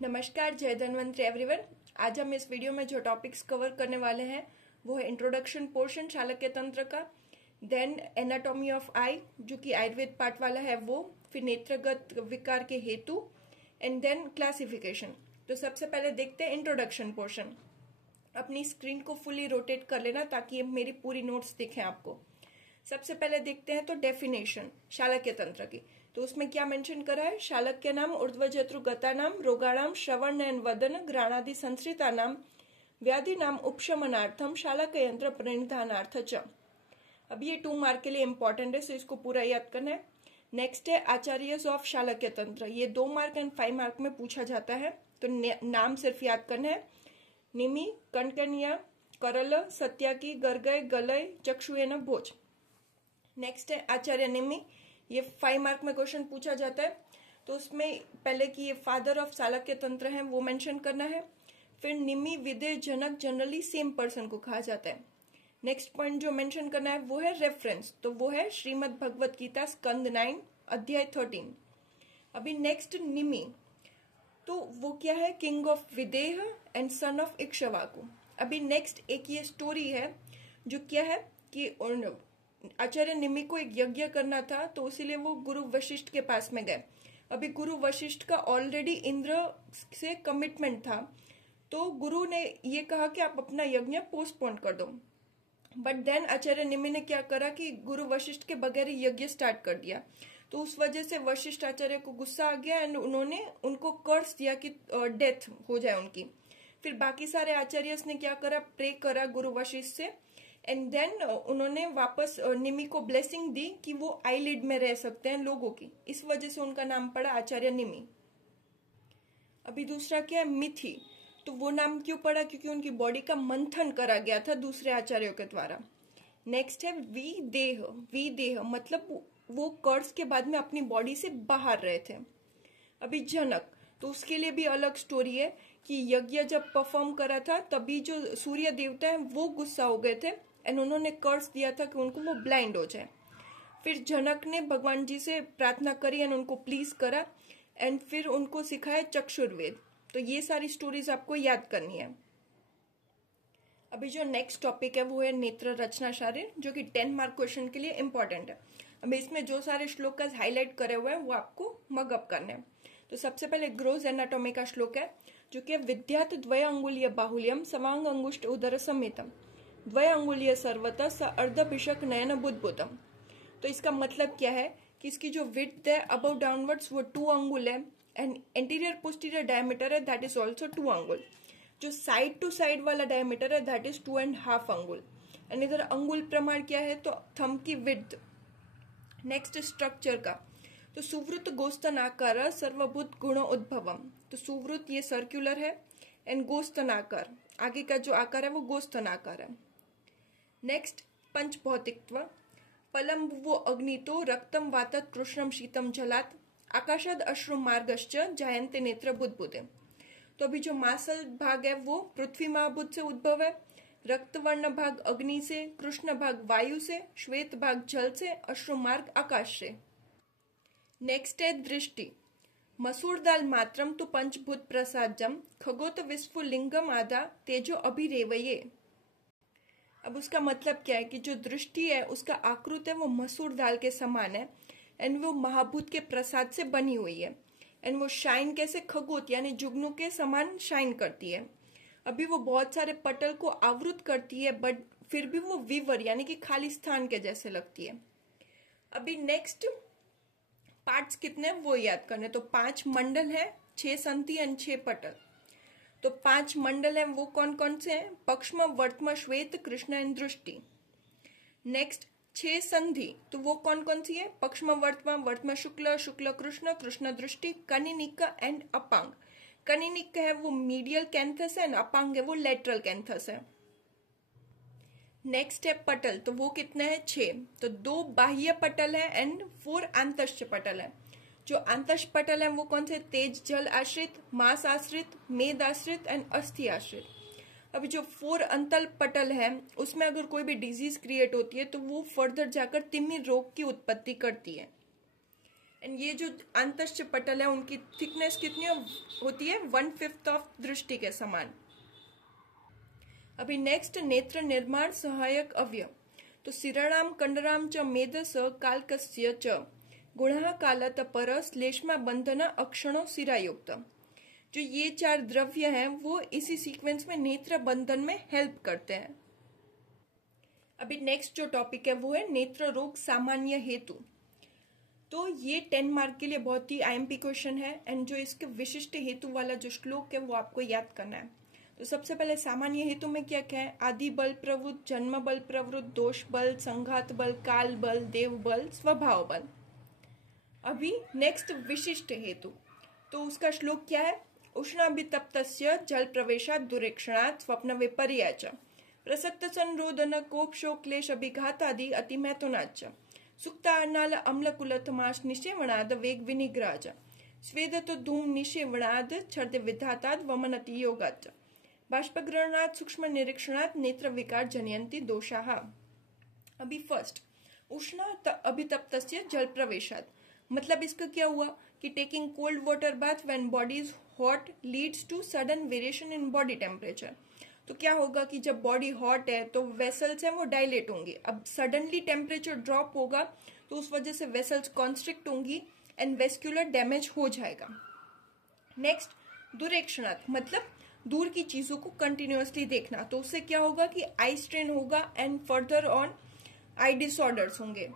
नमस्कार, जय धन्वंतरि एवरीवन। आज हम इस वीडियो में जो टॉपिक्स कवर करने वाले हैं वो है इंट्रोडक्शन पोर्शन शालक्य तंत्र का, देन एनाटॉमी ऑफ आई जो कि आयुर्वेद पार्ट वाला है वो, फिर नेत्रगत विकार के हेतु एंड देन क्लासिफिकेशन। तो सबसे पहले देखते हैं इंट्रोडक्शन पोर्शन। अपनी स्क्रीन को फुली रोटेट कर लेना ताकि मेरी पूरी नोट्स दिखें आपको। सबसे पहले देखते हैं तो डेफिनेशन शालक्य तंत्र की। तो उसमें क्या मेंशन करा है? शालक्य नाम ऊर्ध्वजत्रु गता नाम रोगाणाम श्रवण नयन वदन घ्राणादि संसृता नाम व्याधि नाम उपशमनार्थम शालक्य यंत्र प्रणिधानार्थ च। अब ये 2 मार्क के लिए इंपॉर्टेंट है, सो इसको पूरा याद करना है। नेक्स्ट है आचार्यस ऑफ शालक्य तंत्र। ये 2 मार्क एंड 5 मार्क में पूछा जाता है, तो नाम सिर्फ याद करना है। निमि, कणकनिया, करल, सत्याकी, गर्गय, गलय, चक्षुएन भोज। नेक्स्ट है आचार्य निमि। ये 5 मार्क में क्वेश्चन पूछा जाता है, तो उसमें पहले कि ये फादर ऑफ शालक्य तंत्र है वो मेंशन करना है। फिर निमि, विदेह, जनक जनरली सेम पर्सन को कहा जाता है। नेक्स्ट पॉइंट जो मेंशन करना है वो है रेफरेंस, तो वो है श्रीमद् भगवत गीता स्कंद 9 अध्याय 13। अभी नेक्स्ट निमि, तो वो क्या है? King of Videha and son of Ikshvaku. अभी नेक्स्ट एक ये स्टोरी है जो क्या है कि आचार्य निमि को एक यज्ञ करना था, तो इसीलिए वो गुरु वशिष्ठ के पास में गए। अभी गुरु वशिष्ठ का ऑलरेडी इंद्र से कमिटमेंट था, तो गुरु ने ये कहा कि आप अपना यज्ञ पोस्टपोन कर दो। बट देन आचार्य निमि ने क्या करा कि गुरु वशिष्ठ के बगैर ही यज्ञ स्टार्ट कर दिया। तो उस वजह से वशिष्ठ आचार्य को गुस्सा आ गया एंड उन्होंने उनको कर्स दिया कि डेथ हो जाए उनकी। फिर बाकी सारे आचार्यस ने क्या करा? प्रे करा गुरु वशिष्ठ से एंड देन उन्होंने वापस निमि को ब्लेसिंग दी कि वो आईलिड में रह सकते हैं लोगों की। इस वजह से उनका नाम पड़ा आचार्य निमि। अभी दूसरा क्या है? मिथि। तो वो नाम क्यों पड़ा? क्योंकि उनकी बॉडी का मंथन करा गया था दूसरे आचार्यों के द्वारा। नेक्स्ट है विदेह। विदेह मतलब वो कर्स के बाद में अपनी बॉडी से बाहर रहे थे। अभी जनक, तो उसके लिए भी अलग स्टोरी है कि यज्ञ जब परफॉर्म करा था तभी जो सूर्य देवता है वो गुस्सा हो गए थे एंड उन्होंने कर्स दिया था कि उनको वो ब्लाइंड हो जाए। फिर जनक ने भगवान जी से प्रार्थना करी एंड उनको प्लीज करा एंड फिर उनको सिखाया चक्षुर्वेद। तो ये सारी स्टोरीज आपको याद करनी है। अभी जो नेक्स्ट टॉपिक है वो है नेत्र रचना शारीर, जो कि 10 मार्क क्वेश्चन के लिए इंपॉर्टेंट है। अभी इसमें जो सारे श्लोक हाईलाइट करे हुए हैं वो आपको मगअप करने हैं। तो सबसे पहले ग्रोस एनाटॉमी का श्लोक है जो कि विद्यात द्वय अंगुलीय बाहुल्यम सवांग अंगुष्ठ उदर समेतम द्वय अंगुलीय सर्वतः स अर्धभिषक नयन बुद्बुदम। तो इसका मतलब क्या है कि इसकी जो विड्थ है अबव डाउनवर्ड्स वो 2 अंगुल है एंड एंटीरियर पोस्टीरियर डायमीटर है दैट इज ऑल्सो 2 अंगुल। जो साइड टू साइड वाला डायमीटर है दैट इज 2.5 अंगुल। एंड इधर अंगुल प्रमाण क्या है? तो थंब की विड्थ। नेक्स्ट स्ट्रक्चर का, तो सुवृत गोस्तनाकार सर्वभूत गुण उद्भवम। तो सुवृत ये सर्कुलर है एंड गोस्तनाकार आगे का जो आकार है वो गोस्तनाकार है। नेक्स्ट पंच भौतिकत्व। पलम वो अग्नितो रक्तम वातत कृष्णम शीतम जलात आकाशाद अश्रु मार्गश्च जायन्ते नेत्र बुद्बुदे। तो अभी जो मासल भाग है वो पृथ्वी महाभूत से उद्भव है, रक्तवर्ण भाग अग्नि से, कृष्ण भाग वायु से, श्वेत भाग जल से, अश्रु मार्ग आकाश से। नेक्स्ट है दृष्टि। मसूर दाल मात्रम तो पंचभूत प्रसादम खगोत विस्फुलिंगम आधा तेजो अभिरेवये। अब उसका मतलब क्या है कि जो दृष्टि है उसका आकृति है वो मसूर दाल के समान है एंड वो महाभूत के प्रसाद से बनी हुई है एंड वो शाइन कैसे? खगोत यानी जुगनू के समान शाइन करती है। अभी वो बहुत सारे पटल को आवृत करती है बट फिर भी वो विवर यानी कि खाली स्थान के जैसे लगती है। अभी नेक्स्ट पार्ट्स कितने हैं वो याद करने। तो 5 मंडल है, 6 संधि एंड 6 पटल। तो 5 मंडल हैं वो कौन कौन से हैं? पक्ष्म, वर्तम, श्वेत, कृष्ण एंड दृष्टि। नेक्स्ट 6 संधि, तो वो कौन कौन सी है? पक्ष्म वर्तम, वर्तम शुक्ल, शुक्ल कृष्ण, कृष्ण दृष्टि, कनिनिक एंड अपांग। कनिनिक है वो मीडियल कैंथस है एंड अपांग है वो लेटरल कैंथस है। नेक्स्ट है पटल, तो वो कितने हैं? 6। तो 2 बाह्य पटल है एंड 4 आंतश्च पटल है। जो आंतश पटल है वो कौन से? तेज जल आश्रित, मांस आश्रित, मेद आश्रित एंड अस्थि आश्रित। अभी जो 4 अंतल पटल है उसमें अगर कोई भी डिजीज क्रिएट होती है तो वो फर्दर जाकर तिमिर रोग की उत्पत्ति करती है। एंड ये जो अंतश्च पटल है उनकी थिकनेस कितनी होती है, 1/5 ऑफ दृष्टि के समान। अभी नेक्स्ट नेत्र निर्माण सहायक अवयव। तो सिराणाम कंडराम च मेदस कालकस्य च गुणः कालत पर श्लेष्मा बंधन अक्षणों सिरायुक्त। जो ये 4 द्रव्य हैं वो इसी सीक्वेंस में नेत्र बंधन में हेल्प करते हैं। अभी नेक्स्ट जो टॉपिक है वो है नेत्र रोग सामान्य हेतु। तो ये 10 मार्क के लिए बहुत ही आईएमपी क्वेश्चन है एंड जो इसके विशिष्ट हेतु वाला जो श्लोक है वो आपको याद करना है। तो सबसे पहले सामान्य हेतु में क्या क्या है, आदि बल प्रवृत्त, जन्म बल प्रवृत्त, दोष बल, संघात बल, काल बल, देव बल, स्वभाव बल। अभी नेक्स्ट विशिष्ट हेतु, तो उसका श्लोक क्या है, उष्णाभितप्तस्य जल प्रवेशात् दुरेक्षणात् स्वप्न विपर्याच प्रसक्त संरोधन कोपशो क्लेश अभिघातादि अतिमैथुनाच सुक्तार्नाल अम्लकुलथमाश निषेवणाद वेग विनिग्रहाच स्वेदतो धूम निषेवणाद छर्द विधाताद वमनति योगाच बाष्पग्रहणात् सूक्ष्म निरीक्षणात् नेत्र विकार जनयन्ति दोषाः। अभी फर्स्ट उष्ण अभितप्तस्य जल प्रवेशात्, मतलब इसका क्या हुआ कि taking cold water bath when body is hot leads to sudden variation in body temperature. तो क्या होगा कि जब बॉडी हॉट है तो वेसल्स हैं वो डायलेट होंगी, अब सडनली टेम्परेचर ड्रॉप होगा तो उस वजह से वेसल्स कॉन्स्ट्रिक्ट होंगी एंड वेस्क्यूलर डैमेज हो जाएगा। नेक्स्ट दुरेक्षणात्, मतलब दूर की चीजों को कंटिन्यूअसली देखना, तो उससे क्या होगा कि आई स्ट्रेन होगा and further on I disorders होंगे।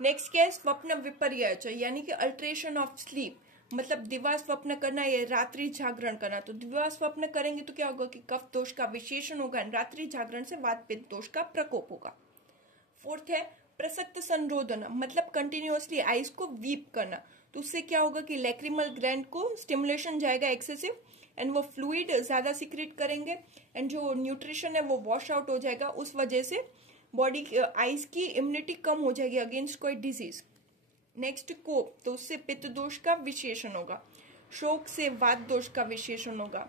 नेक्स्ट क्या है, स्वप्न विपर्यय, यानी कि अल्ट्रेशन ऑफ स्लीप, मतलब दिवा स्वप्न करना या रात्रि जागरण करना। तो दिवा स्वप्न करेंगे तो क्या होगा कि कफ दोष का विशेषण होगा एंड रात्रि जागरण से वात पित्त दोष का प्रकोप होगा। फोर्थ है प्रसक्त संरोधन, मतलब कंटिन्यूअसली आइज को वीप करना, तो उससे क्या होगा कि लैक्रिमल ग्लैंड को स्टिमुलेशन जाएगा एक्सेसिव एंड वो फ्लूइड ज्यादा सिक्रेट करेंगे एंड जो न्यूट्रिशन है वो वॉश आउट हो जाएगा, उस वजह से बॉडी आइज की इम्यूनिटी कम हो जाएगी अगेंस्ट कोई डिजीज। नेक्स्ट कोप, तो उससे पित्त दोष का विशेषण होगा, शोक से वात दोष का विशेषण होगा।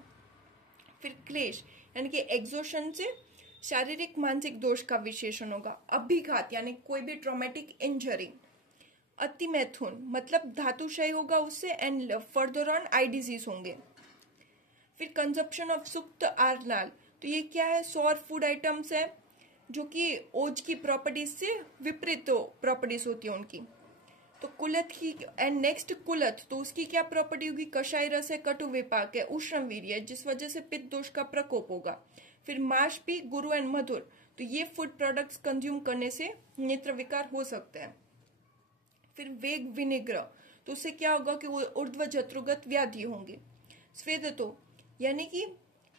फिर क्लेश यानी कि एग्जॉशन से शारीरिक मानसिक दोष का विशेषण होगा। अभिघात यानी कोई भी ट्रॉमेटिक इंजरी। अतिमैथुन मतलब धातुक्षय होगा उससे and further on eye disease होंगे। फिर कंजप्शन ऑफ सुक्त आर्नाल, तो ये क्या है, सौर फूड आइटम्स है जो कि ओज की प्रॉपर्टीज से विपरीत प्रॉपर्टीज होती है उनकी। तो कुलथ की एंड नेक्स्ट कुलथ, तो उसकी क्या प्रॉपर्टी होगी, कषाय रस है, कटु विपाक है, उष्ण वीर्य, जिस वजह से पित्त दोष का प्रकोप होगा। फिर माश भी गुरु एंड मधुर, तो ये फूड प्रोडक्ट्स कंज्यूम करने से नेत्र विकार हो सकते हैं। फिर वेग विनिग्रह, तो उससे क्या होगा कि वो ऊर्ध्व जत्रुगत व्याधि होंगे। स्वेदतो यानी कि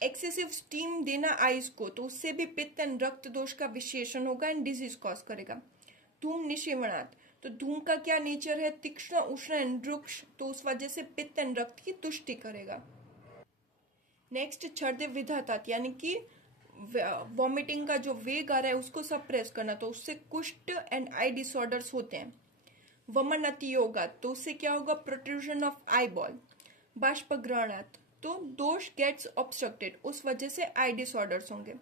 एक्सेसिव स्टीम देना आइज को, तो उससे भी पित्त एंड रक्त दोष का विशेषण होगा एंड डिजीज कॉज करेगा। धूम निषेवणात्, तो धूम का क्या नेचर है, तीक्ष्ण उष्ण एंड रुक्ष, तो उस वजह से पित्त एंड रक्त की तुष्टि करेगा। नेक्स्ट छर्दे विधातात, यानी कि वॉमिटिंग का जो वेग आ रहा है उसको सप्रेस करना, तो उससे कुष्ठ एंड आई डिसऑर्डर्स होते हैं। वमन अति योगा, तो उससे क्या होगा, प्रोट्रूजन ऑफ आई बॉल। बाष्पग्रहणात्, तो दोष गेट्स ऑब्स्ट्रक्टेड, उस वजह से आई डिसऑर्डर्स होंगे।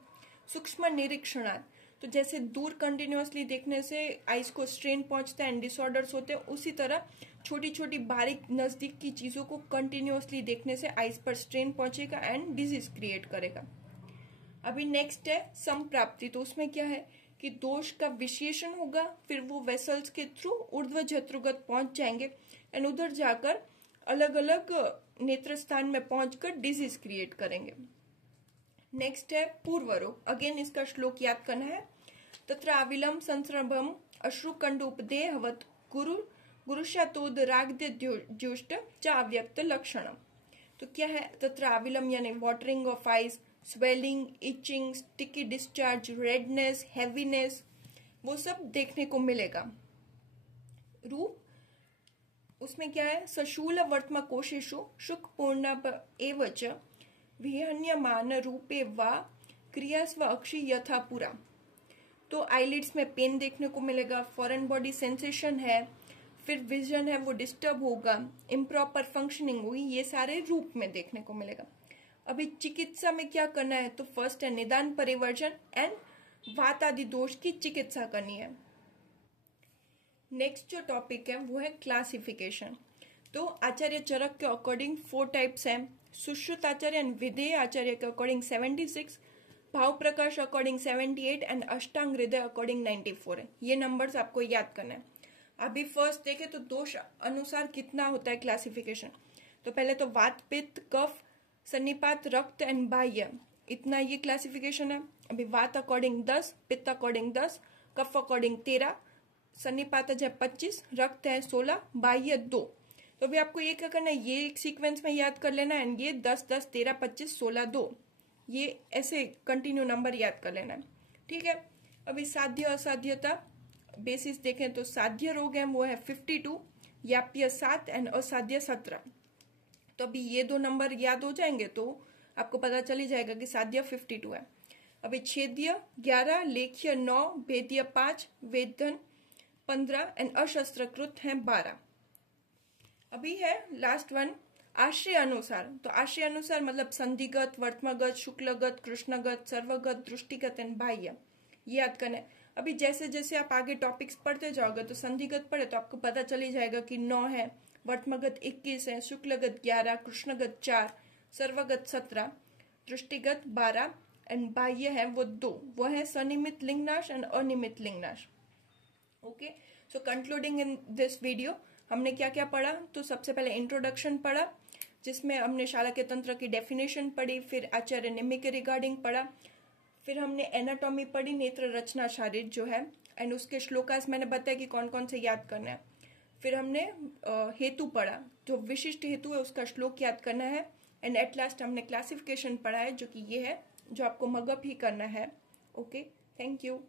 सूक्ष्म निरीक्षणात्, तो जैसे दूर कंटिन्यूअसली देखने से आइज को स्ट्रेन पहुंचता है एंड डिसऑर्डर्स होते हैं, उसी तरह छोटी छोटी बारीक नजदीक की चीजों को कंटिन्यूअसली देखने से आइज पर स्ट्रेन पहुंचेगा एंड डिजीज क्रिएट करेगा। अभी नेक्स्ट है संप्राप्ति, तो उसमें क्या है कि दोष का विशेषण होगा, फिर वो वेसल्स के थ्रू ऊर्ध्व जत्रुगत पहुंच जाएंगे एंड उधर जाकर अलग अलग नेत्र स्थान में पहुंचकर डिजीज क्रिएट करेंगे। नेक्स्ट है पूर्व रोग, अगेन इसका श्लोक याद करना है। तत्र आविलम संस्रभम अश्रुकंड उपदेहवत गुरुशातोद रागदे ज्युष्ट च अव्यक्त लक्षणम। तो क्या है, तत्र आविलम यानी watering of eyes, swelling, itching, sticky discharge, redness, heaviness, वो सब देखने को मिलेगा। रूप उसमें क्या है, सशूल वर्तमा कोशेषु शुक पूर्ण एवच विहन्यमान रूपे वा क्रियास्व अक्षी यथा पुरा। तो आईलिड्स में पेन देखने को मिलेगा, फॉरेन बॉडी सेंसेशन है, फिर विजन है वो डिस्टर्ब होगा, इम्प्रॉपर फंक्शनिंग होगी, ये सारे रूप में देखने को मिलेगा। अभी चिकित्सा में क्या करना है, तो फर्स्ट है निदान परिवर्जन एंड वात आदि दोष की चिकित्सा करनी है। नेक्स्ट जो टॉपिक है वो है क्लासिफिकेशन। तो आचार्य चरक के अकॉर्डिंग 4 टाइप्स हैं। सुश्रुत आचार्य एंड विधेय आचार्य के अकॉर्डिंग 76, भाव प्रकाश अकॉर्डिंग 78 एंड अष्टांग हृदय अकॉर्डिंग 94 है। ये नंबर्स आपको याद करना है। अभी फर्स्ट देखें तो दोष अनुसार कितना होता है क्लासिफिकेशन। तो पहले तो वात, पित्त, कफ, सन्निपात, रक्त एंड बाह्य, इतना ये क्लासिफिकेशन है। अभी वात अकॉर्डिंग 10, पित्त अकॉर्डिंग 10, कफ अकॉर्डिंग 13, सन्निपात है 25, रक्त है 16, बाह्य 2। तो अभी आपको ये क्या करना है, ये एक सीक्वेंस में याद कर लेना है एंड ये 10, 10, 13, 25, 16, 2, ये ऐसे कंटिन्यू नंबर याद कर लेना है। ठीक है। अभी साध्य असाध्यता बेसिस देखें तो साध्य रोग है वो है 52, याप्य 7 एंड असाध्य 17। तो अभी ये 2 नंबर याद हो जाएंगे तो आपको पता चल ही जाएगा कि साध्य 52 है। अभी छेद्य 11, लेख्य 9, भेद्य 5, वेदन 15 एंड अशस्त्रकृत है 12। अभी है लास्ट वन आश्रय अनुसार। तो आश्रय अनुसार मतलब संधिगत, वर्तमागत, शुक्लगत, कृष्णगत, सर्वगत, दृष्टिगत एंड बाह्य, ये याद करना है। अभी जैसे जैसे आप आगे टॉपिक्स पढ़ते जाओगे तो संधिगत पढ़े तो आपको पता चल ही जाएगा कि 9 है, वर्तमागत 21 है, शुक्लगत 11, कृष्णगत 4, सर्वगत 17, दृष्टिगत 12 एंड बाह्य है वो 2, वो है सनिमित लिंगनाश एंड अनिमित लिंगनाश। Okay, so concluding in this video हमने क्या क्या पढ़ा। तो सबसे पहले इंट्रोडक्शन पढ़ा जिसमें हमने शालक्य तंत्र की डेफिनेशन पढ़ी, फिर आचार्य निम्न के रिगार्डिंग पढ़ा, फिर हमने एनाटॉमी पढ़ी, नेत्र रचना शारीर जो है, एंड उसके श्लोकास मैंने बताया कि कौन कौन से याद करना है। फिर हमने हेतु पढ़ा, जो विशिष्ट हेतु है उसका श्लोक याद करना है, एंड एट लास्ट हमने क्लासिफिकेशन पढ़ा है जो कि ये है जो आपको मगअप ही करना है। Okay, thank you.